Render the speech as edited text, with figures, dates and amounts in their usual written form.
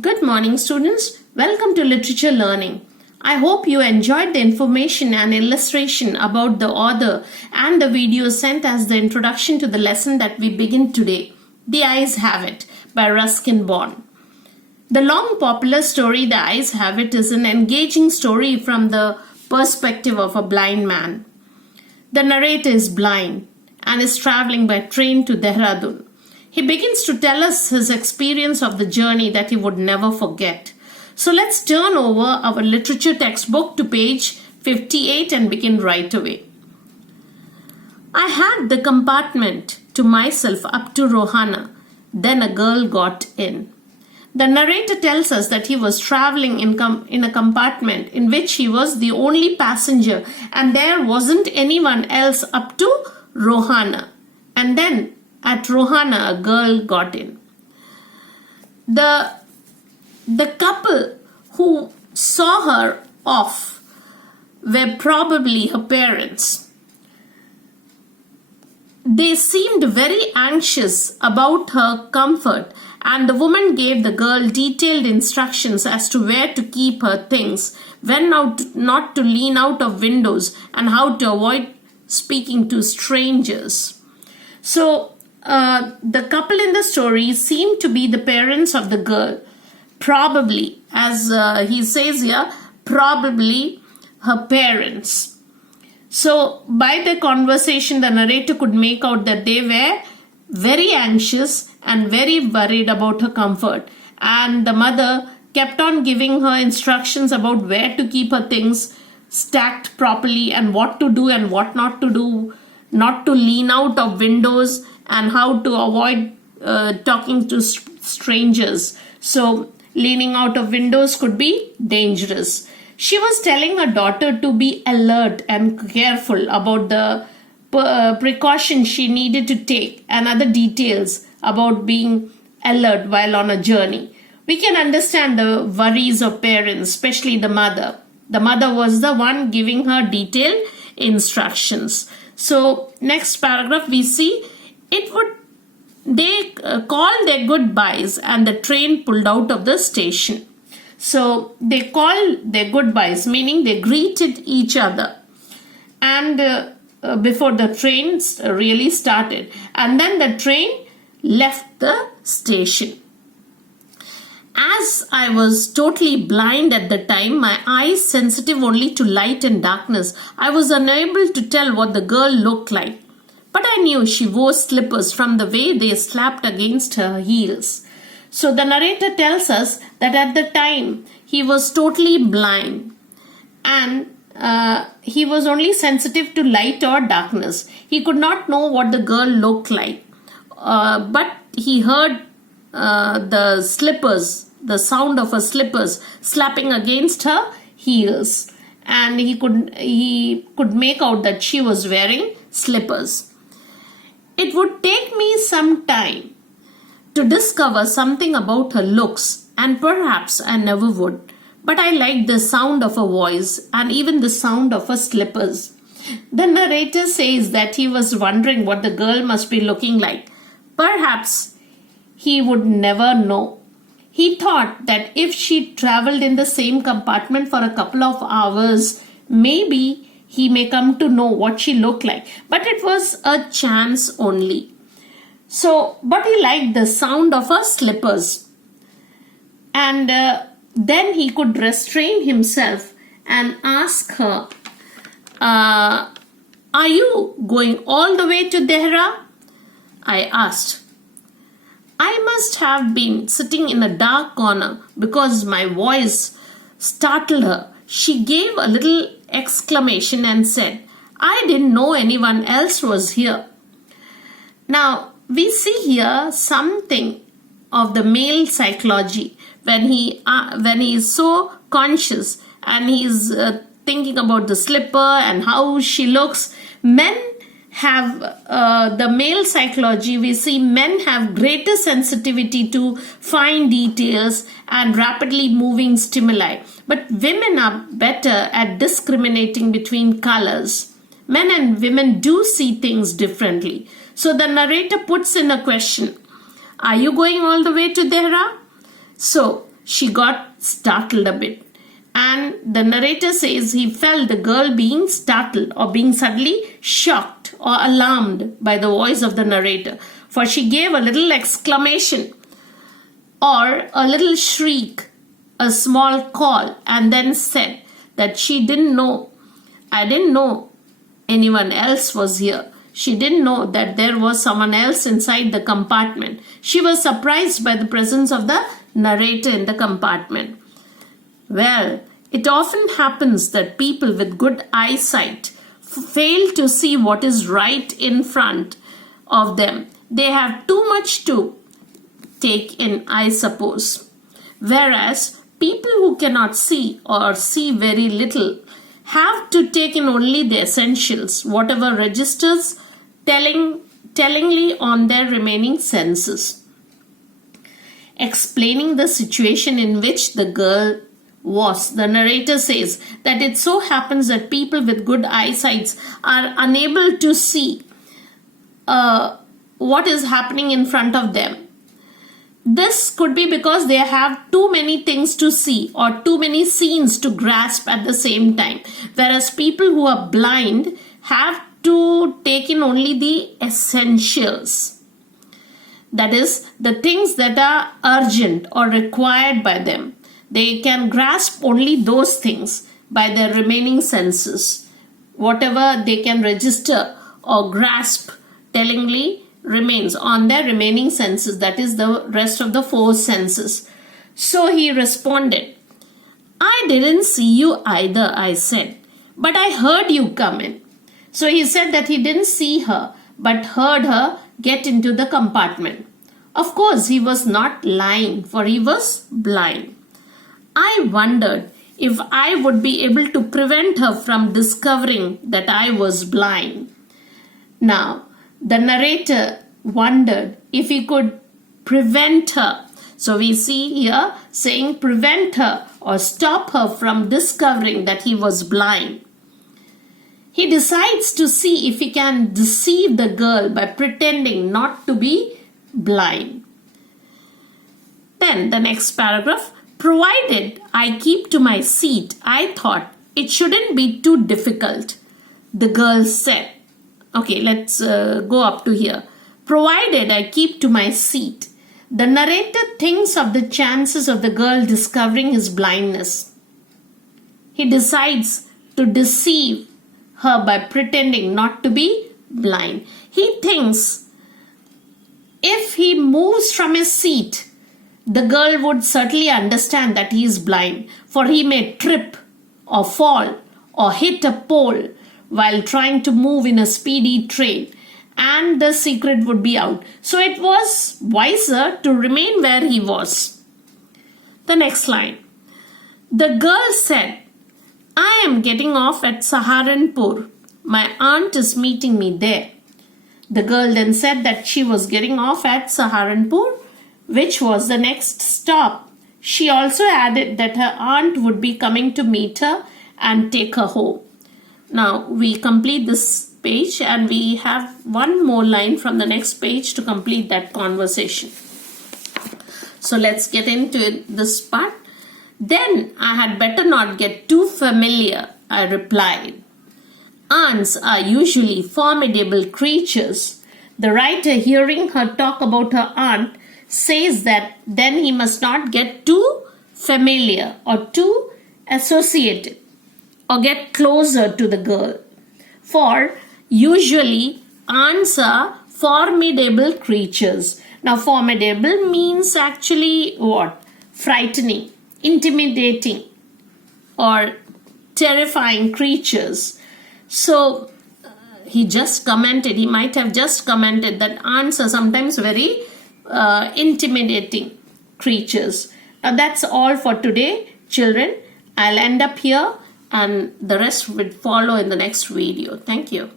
Good morning, students. Welcome to Literature Learning. I hope you enjoyed the information and illustration about the author and the video sent as the introduction to the lesson that we begin today. The Eyes Have It by Ruskin Bond. The long popular story The Eyes Have It is an engaging story from the perspective of a blind man. The narrator is blind and is traveling by train to Dehradun. He begins to tell us his experience of the journey that he would never forget. So let's turn over our literature textbook to page 58 and begin right away. I had the compartment to myself up to Rohana. Then a girl got in. The narrator tells us that he was traveling in a compartment in which he was the only passenger and there wasn't anyone else up to Rohana. And then at Rohana, a girl got in. The couple who saw her off were probably her parents. They seemed very anxious about her comfort, and the woman gave the girl detailed instructions as to where to keep her things, when not to lean out of windows, and how to avoid speaking to strangers. So, the couple in the story seem to be the parents of the girl. Probably, as he says here, probably her parents. So, by the conversation, the narrator could make out that they were very anxious and very worried about her comfort. And the mother kept on giving her instructions about where to keep her things stacked properly and what to do and what not to do, not to lean out of windows, and how to avoid talking to strangers. So, leaning out of windows could be dangerous. She was telling her daughter to be alert and careful about the precautions she needed to take and other details about being alert while on a journey. We can understand the worries of parents, especially the mother. The mother was the one giving her detailed instructions. So, next paragraph we see they called their goodbyes and the train pulled out of the station. So they called their goodbyes, meaning they greeted each other and before the train really started, and then the train left the station. As I was totally blind at the time, my eyes sensitive only to light and darkness, I was unable to tell what the girl looked like. But I knew she wore slippers from the way they slapped against her heels. So the narrator tells us that at the time he was totally blind and he was only sensitive to light or darkness. He could not know what the girl looked like. But he heard the slippers, the sound of her slippers slapping against her heels. And he could make out that she was wearing slippers. It would take me some time to discover something about her looks, and perhaps I never would. But I liked the sound of her voice and even the sound of her slippers. The narrator says that he was wondering what the girl must be looking like. Perhaps he would never know. He thought that if she traveled in the same compartment for a couple of hours, maybe he may come to know what she looked like. But it was a chance only. So, but he liked the sound of her slippers. And then he could restrain himself and ask her, are you going all the way to Dehra? I asked. I must have been sitting in a dark corner because my voice startled her. She gave a little exclamation and said, I didn't know anyone else was here. Now, we see here something of the male psychology when he is so conscious and he is thinking about the slipper and how she looks. Men have the male psychology. We see men have greater sensitivity to fine details and rapidly moving stimuli. But women are better at discriminating between colors. Men and women do see things differently. So the narrator puts in a question. Are you going all the way to Dehra? So she got startled a bit. And the narrator says he felt the girl being startled or being suddenly shocked or alarmed by the voice of the narrator. For she gave a little exclamation or a little shriek, a small call, and then said that she didn't know. I didn't know anyone else was here. She didn't know that there was someone else inside the compartment. She was surprised by the presence of the narrator in the compartment. Well, it often happens that people with good eyesight fail to see what is right in front of them. They have too much to take in, I suppose. Whereas people who cannot see or see very little have to take in only the essentials, whatever registers tellingly on their remaining senses. Explaining the situation in which the girl was, the narrator says that it so happens that people with good eyesight are unable to see what is happening in front of them. This could be because they have too many things to see or too many scenes to grasp at the same time. Whereas people who are blind have to take in only the essentials. That is, the things that are urgent or required by them. They can grasp only those things by their remaining senses. Whatever they can register or grasp tellingly remains on their remaining senses, that is the rest of the four senses. So he responded, I didn't see you either, I said, but I heard you come in. So he said that he didn't see her, but heard her get into the compartment. Of course, he was not lying, for he was blind. I wondered if I would be able to prevent her from discovering that I was blind. Now, the narrator wondered if he could prevent her. So we see here saying prevent her or stop her from discovering that he was blind. He decides to see if he can deceive the girl by pretending not to be blind. Then the next paragraph, provided I keep to my seat, I thought it shouldn't be too difficult, the girl said. Okay, let's go up to here. Provided I keep to my seat. The narrator thinks of the chances of the girl discovering his blindness. He decides to deceive her by pretending not to be blind. He thinks if he moves from his seat, the girl would certainly understand that he is blind, for he may trip or fall or hit a pole while trying to move in a speedy train, and the secret would be out. So it was wiser to remain where he was. The next line. The girl said, I am getting off at Saharanpur. My aunt is meeting me there. The girl then said that she was getting off at Saharanpur, which was the next stop. She also added that her aunt would be coming to meet her and take her home. Now we complete this page and we have one more line from the next page to complete that conversation. So let's get into this part. Then I had better not get too familiar, I replied. Aunts are usually formidable creatures. The writer, hearing her talk about her aunt, says that then he must not get too familiar or too associated or get closer to the girl. For usually aunts are formidable creatures. Now formidable means actually what? Frightening, intimidating or terrifying creatures. So he might have just commented that aunts are sometimes very intimidating creatures. Now that's all for today, children. I'll end up here and the rest will follow in the next video. Thank you.